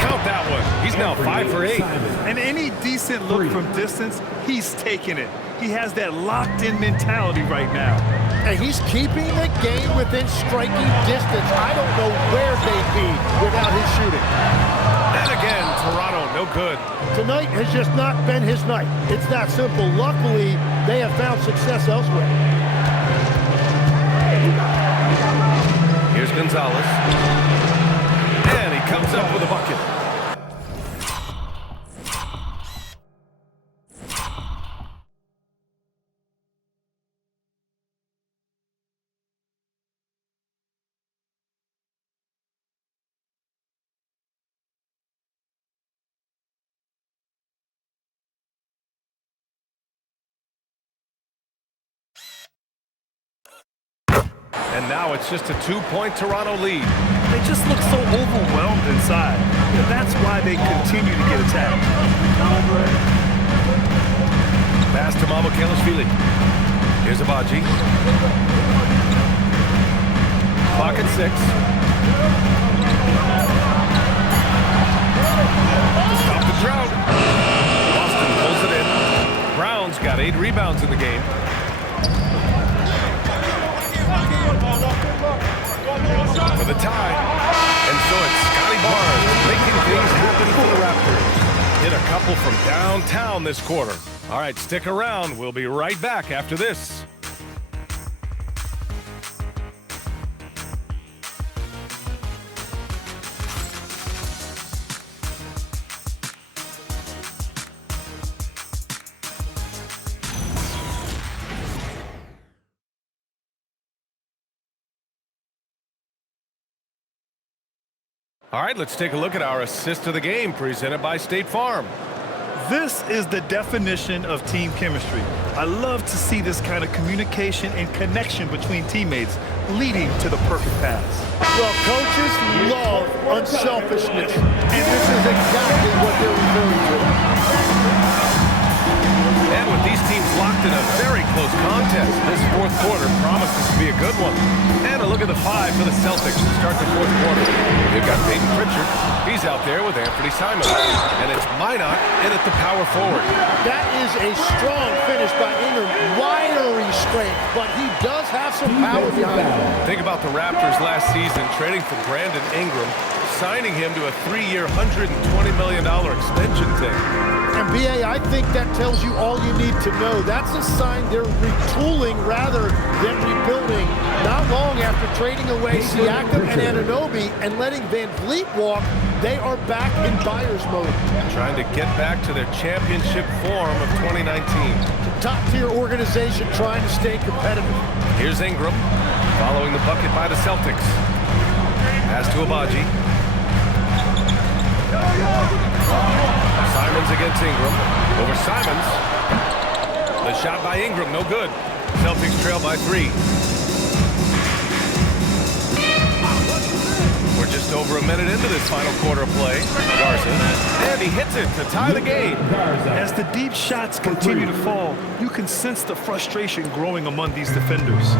Count that one. He's now 5 for 8. And any decent look from distance, he's taking it. He has that locked-in mentality right now. And he's keeping the game within striking distance. I don't know where they'd be without his shooting. And again, Toronto, no good. Tonight has just not been his night. It's that simple. Luckily, they have found success elsewhere. Here's Gonzalez. And he comes up with a bucket. And now it's just a 2-point Toronto lead. They just look so overwhelmed inside. And that's why they continue to get attacked. Pass to Mamukelashvili. Here's Abaji. Clock at 6. To stop the drought. Boston pulls it in. Brown's got 8 rebounds in the game. For the tie. And so it's Scotty Barnes making things happen for the Raptors. Hit a couple from downtown this quarter. All right, stick around. We'll be right back after this. All right, let's take a look at our assist of the game presented by State Farm. This is the definition of team chemistry. I love to see this kind of communication and connection between teammates leading to the perfect pass. Well, coaches love unselfishness, and this is exactly what they're referring to. And with these teams locked in a very close contest, this fourth quarter promises to be a good one. And a look at the 5 for the Celtics to start the fourth quarter. They've got Peyton Pritchard. He's out there with Anthony Simons. And it's Minot in at the power forward. That is a strong finish by Ingram. Wiry strength, but he does have some power behind him. Think about the Raptors last season trading for Brandon Ingram, signing him to a 3-year, $120 million extension thing. And B.A., I think that tells you all you need to know. That's a sign they're retooling rather than rebuilding. Not long after trading away Siakam and Anunoby and letting Van Vliet walk, they are back in buyer's mode. Trying to get back to their championship form of 2019. Top-tier organization trying to stay competitive. Here's Ingram. Following the bucket by the Celtics. Pass to Agbaji. Simons against Ingram. Over Simons. The shot by Ingram, no good. Celtics trail by 3. We're just over a minute into this final quarter of play. Garza, and he hits it to tie the game. As the deep shots continue to fall, you can sense the frustration growing among these defenders.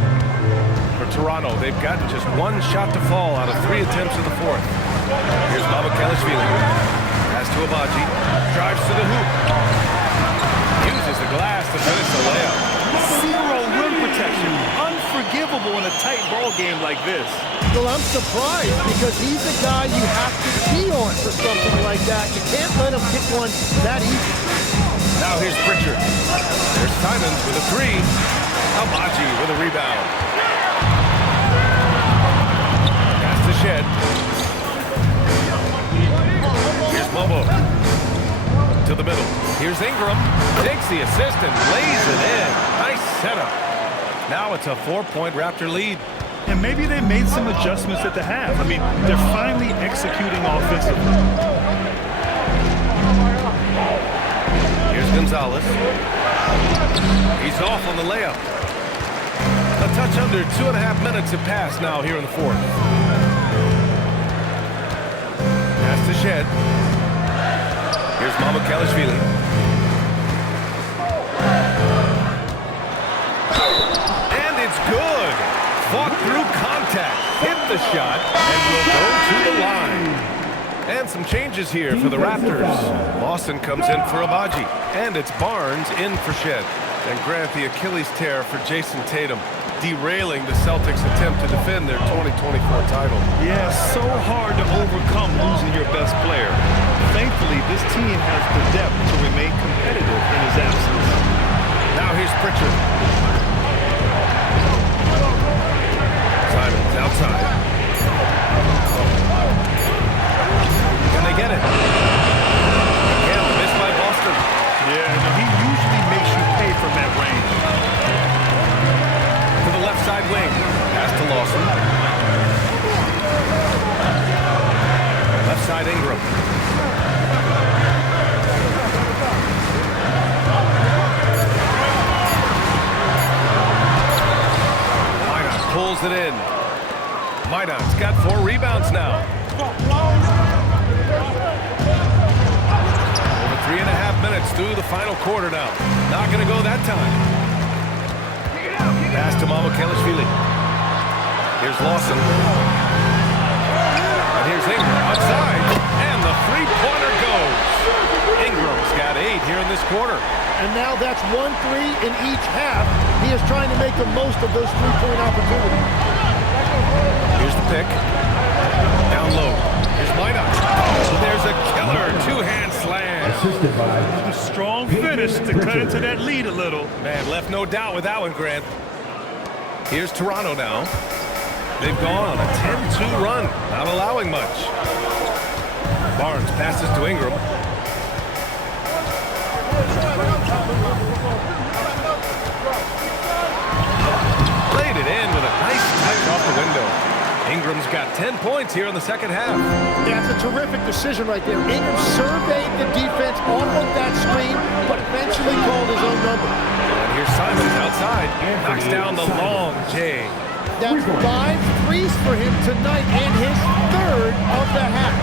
For Toronto, they've gotten just 1 shot to fall out of 3 attempts in the 4th. Here's Mamukelashvili. Pass to Agbaji. Drives to the hoop. Uses the glass to finish the layup. 0 rim protection. Unforgivable in a tight ball game like this. Well, I'm surprised because he's the guy you have to key on for something like that. You can't let him pick one that easy. Now here's Pritchard. There's Simons with a 3. Agbaji with a rebound. Pass to Shed. Here's Mobo. To the middle. Here's Ingram. Takes the assist and lays it in. Nice setup. Now it's a 4-point Raptor lead. And maybe they made some adjustments at the half. I mean, they're finally executing offensively. Here's Gonzalez. He's off on the layup. A touch under 2.5 minutes have passed now here in the 4th. Pass to Shed. Here's Mamukelashvili. And it's good. Fought through contact, hit the shot, and will go to the line. And some changes here for the Raptors. Lawson comes in for Agbaji, and it's Barnes in for Shed. And Grant, the Achilles tear for Jason Tatum, derailing the Celtics' attempt to defend their 2024 title. Yeah, so hard to overcome losing your best player. Thankfully, this team has the depth to remain competitive in his absence. Now here's Pritchard. Simons outside. Can they get it? Again, missed by Boston. Yeah, no, he usually makes you pay from that range. To the left side wing. Pass to Lawson. Left side Ingram. Pulls it in. Minot's got 4 rebounds now. Over 3.5 minutes through the final quarter now. Not going to go that time. Pass to Mamukelashvili. Here's Lawson. And here's Ingram outside. And the 3-pointer goes. Ingram's got 8 here in this quarter. And now that's 1 3 in each half. He is trying to make the most of those 3-point opportunities. Here's the pick. Down low. Here's Minot. Oh, there's a killer 2-hand slam. A strong finish to cut into that lead a little. Man, left no doubt with that one, Grant. Here's Toronto now. They've gone on a 10-2 run, not allowing much. Barnes passes to Ingram. Laid it in with a nice touch off the window. Ingram's got 10 points here in the second half. Yeah, it's a terrific decision right there. Ingram surveyed the defense off of that screen, but eventually called his own number. And here's Simons outside. Knocks down the long J. That's 5 threes for him tonight and his 3rd of the half.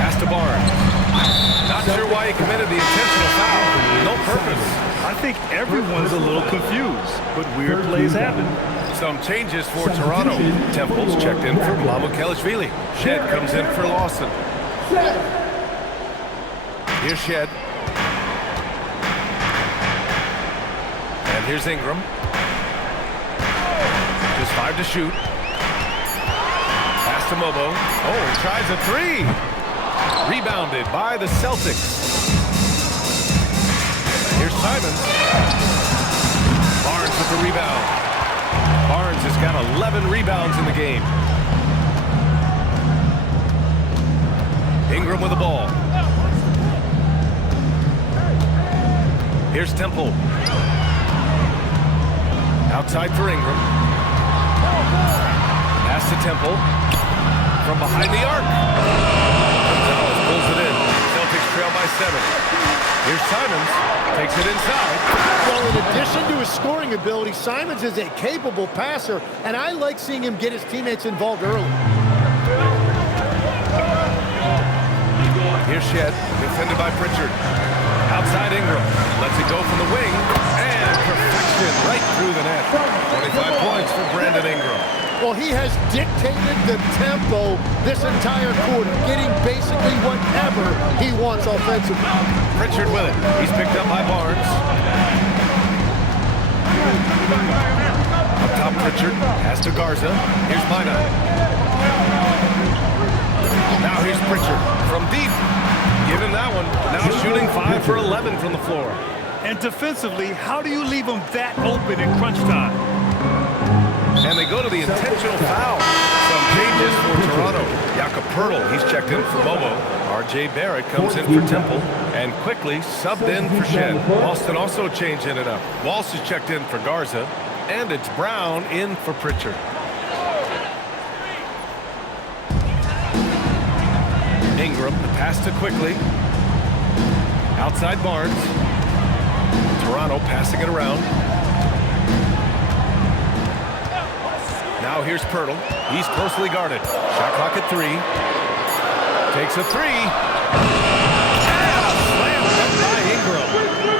Pass to Barnes. Not sure why he committed the intentional foul. No purpose. I think everyone's a little confused, but weird plays happen. Some changes for Toronto. Temple's checked in for Mamukelashvili. Shed comes in for Lawson. Here's Shed. And here's Ingram. Just 5 to shoot. Pass to Mobo. Oh, he tries a 3. Rebounded by the Celtics. Here's Simons. Barnes with the rebound. Barnes has got 11 rebounds in the game. Ingram with the ball. Here's Temple. Outside for Ingram. Pass to Temple. From behind the arc. Gonzalez pulls it in. Celtics trail by 7. Here's Simons. Takes it inside. Well, in addition to his scoring ability, Simons is a capable passer, and I like seeing him get his teammates involved early. Here's Shed, defended by Pritchard. Outside Ingram. Lets it go from the wing. And perfection right through the net. 25 points for Brandon Ingram. Well, he has dictated the tempo this entire quarter, getting basically whatever he wants offensively. Pritchard with it. He's picked up by Barnes. Up top, Pritchard. Pass to Garza. Here's Mina. Now here's Pritchard from deep. Give him that one. Now shooting 5 for 11 from the floor. And defensively, how do you leave them that open in crunch time? And they go to the intentional foul. Some changes for Toronto. Jakob Poeltl, he's checked in for Bobo. R.J. Barrett comes in for Temple. And quickly subbed in for Shed. Boston also changed in and up. Walsh is checked in for Garza. And it's Brown in for Pritchard. Ingram, the pass to Quickly. Outside Barnes. Toronto passing it around. Now here's Poeltl. He's closely guarded. Shot clock at 3. Takes a 3. And a slam dunk by Ingram.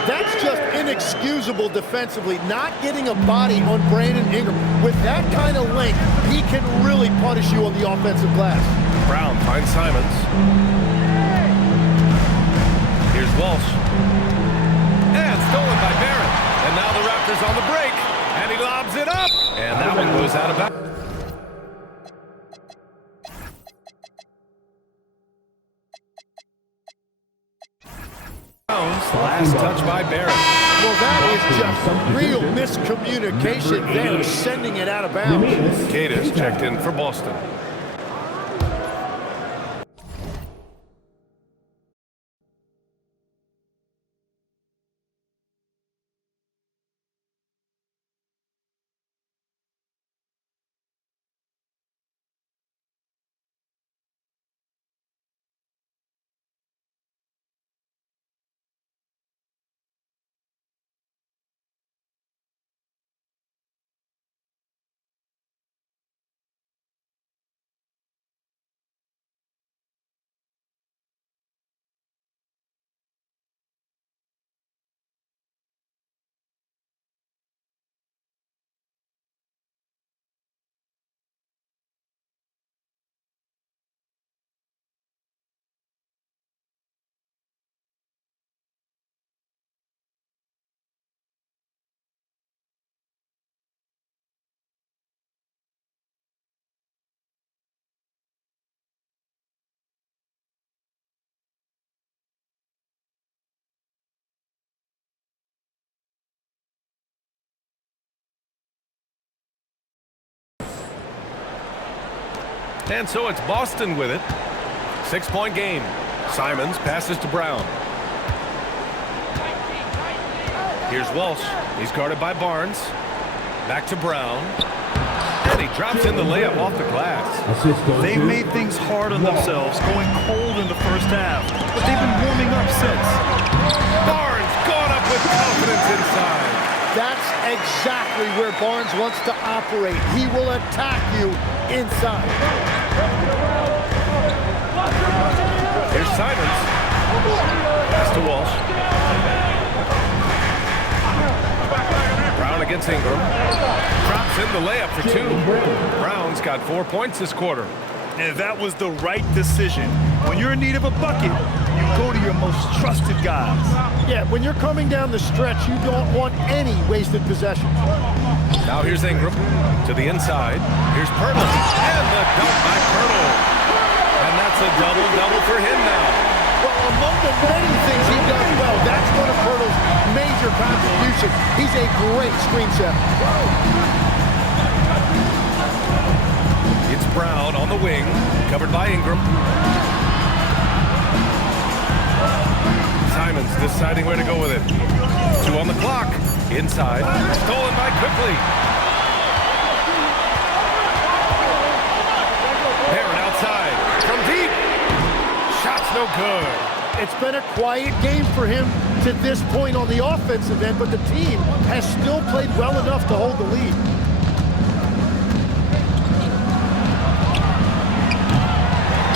That's just inexcusable defensively, not getting a body on Brandon Ingram. With that kind of length, he can really punish you on the offensive glass. Brown finds Simons. Here's Walsh. And stolen by Barrett. And now the Raptors on the break. And he lobs it up. And that one goes out of bounds. Last touch by Barrett. Well, that is just real miscommunication there, sending it out of bounds. Cadiz checked in for Boston. And so it's Boston with it. 6-point game. Simons passes to Brown. Here's Walsh. He's guarded by Barnes. Back to Brown. And he drops in the layup off the glass. They've made things hard on themselves, going cold in the first half, but they've been warming up since. Barnes going up with confidence inside. That's exactly where Barnes wants to operate. He will attack you inside. Here's Simons. Pass to Walsh. Brown against Ingram. Drops in the layup for 2. Brown's got 4 points this quarter. And that was the right decision. When you're in need of a bucket, you go to your most trusted guys. Yeah, when you're coming down the stretch, you don't want any wasted possessions. Now here's Ingram to the inside. Here's Poeltl. And the dunk by Poeltl. And that's a double-double for him now. Well, among the many things he does well, that's one of Poeltl's major contributions. He's a great screen setter. It's Brown on the wing, covered by Ingram. Simons deciding where to go with it. 2 on the clock. Inside. Stolen by Quickly. That's no good. It's been a quiet game for him to this point on the offensive end, but the team has still played well enough to hold the lead.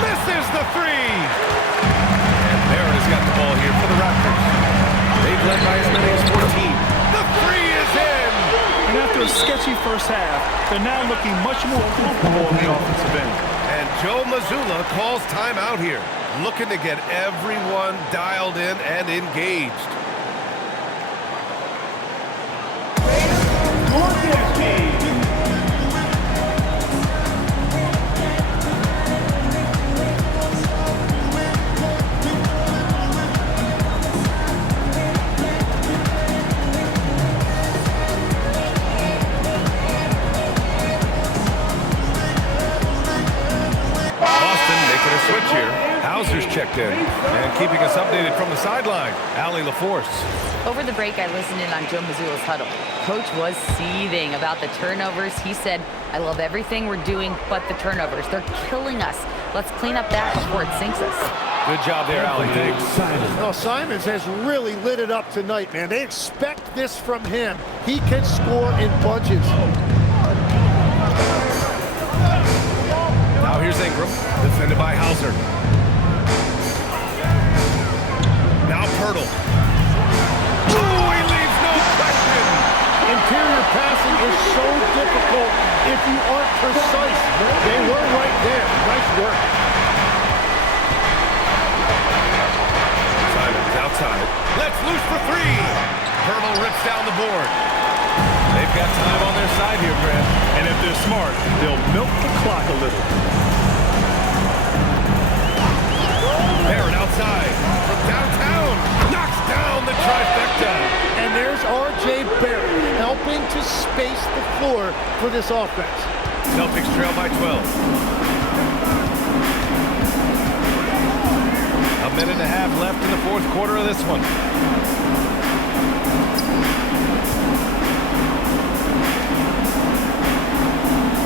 Misses the three. And Barrett has got the ball here for the Raptors. They've led by as many as 14. The three is in. And after a sketchy first half, they're now looking much more comfortable on the offensive end. And Joe Mazzulla calls timeout here, looking to get everyone dialed in and engaged. Switch here. Hauser's checked in. And keeping us updated from the sideline, Allie LaForce. Over the break, I listened in on Joe Mazzulla's huddle. Coach was seething about the turnovers. He said, I love everything we're doing but the turnovers. They're killing us. Let's clean up that before it sinks us. Good job there, Allie. Oh, Simons has really lit it up tonight, man. They expect this from him. He can score in bunches. Now here's Ingram, defended by Hauser. Now Pirtle. Ooh, he leaves no question. Interior passing is so difficult if you aren't precise. They were right there. Nice work. Simons outside. Let's loose for three. Pirtle rips down the board. They've got time on their side here, Grant. And if they're smart, they'll milk the clock a little. Barrett outside from downtown. Knocks down the trifecta. And there's R.J. Barrett helping to space the floor for this offense. Celtics trail by 12. A minute and a half left in the fourth quarter of this one.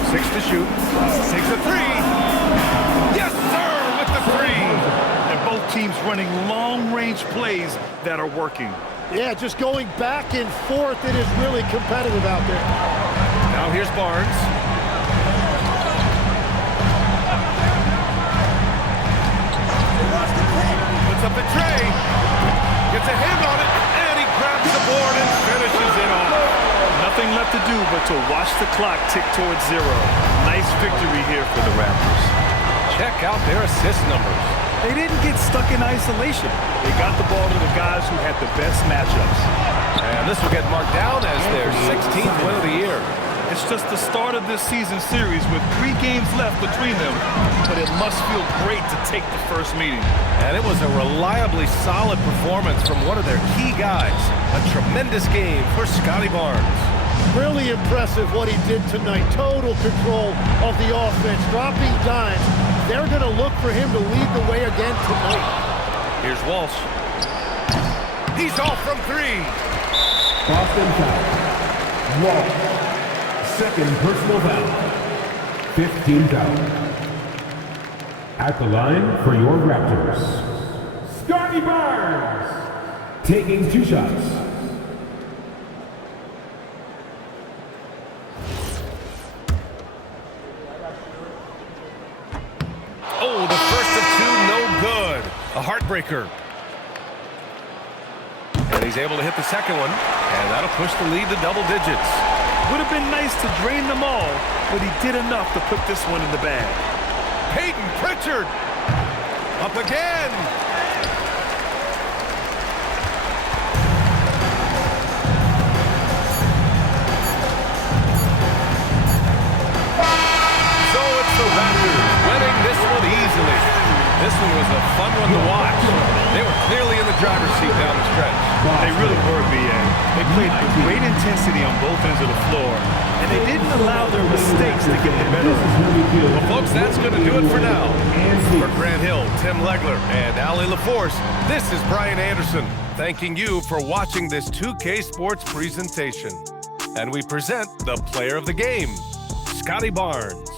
Six to shoot. 6-3. Yes, sir, with the three. And both teams running long-range plays that are working. Yeah, just going back and forth. It is really competitive out there. Now here's Barnes. Puts up the tray. Gets a hand on it, and he grabs the board and finishes it off. Nothing left to do but to watch the clock tick towards zero. Nice victory here for the Raptors. Check out their assist numbers. They didn't get stuck in isolation. They got the ball to the guys who had the best matchups. And this will get marked down as their 16th win of the year. It's just the start of this season series with 3 games left between them, but it must feel great to take the first meeting. And it was a reliably solid performance from one of their key guys. A tremendous game for Scotty Barnes. Really impressive what he did tonight. Total control of the offense, dropping dimes. They're going to look for him to lead the way again tonight. Here's Walsh. He's off from 3. Boston foul. Walsh. Second personal foul. 15 foul. At the line for your Raptors, Scotty Barnes. Taking 2 shots. Oh, the first of 2, no good. A heartbreaker. And he's able to hit the second one, and that'll push the lead to double digits. Would have been nice to drain them all, but he did enough to put this one in the bag. Peyton Pritchard. Up again. So it's the Raptors winning this one easily. This one was a fun one to watch. They were clearly in the driver's seat down the stretch. They really were, B.A. They played with great intensity on both ends of the floor, and they didn't allow their mistakes to get the better of them. Well, folks, that's going to do it for now. For Grant Hill, Tim Legler, and Allie LaForce, this is Brian Anderson, thanking you for watching this 2K Sports presentation. And we present the player of the game, Scotty Barnes.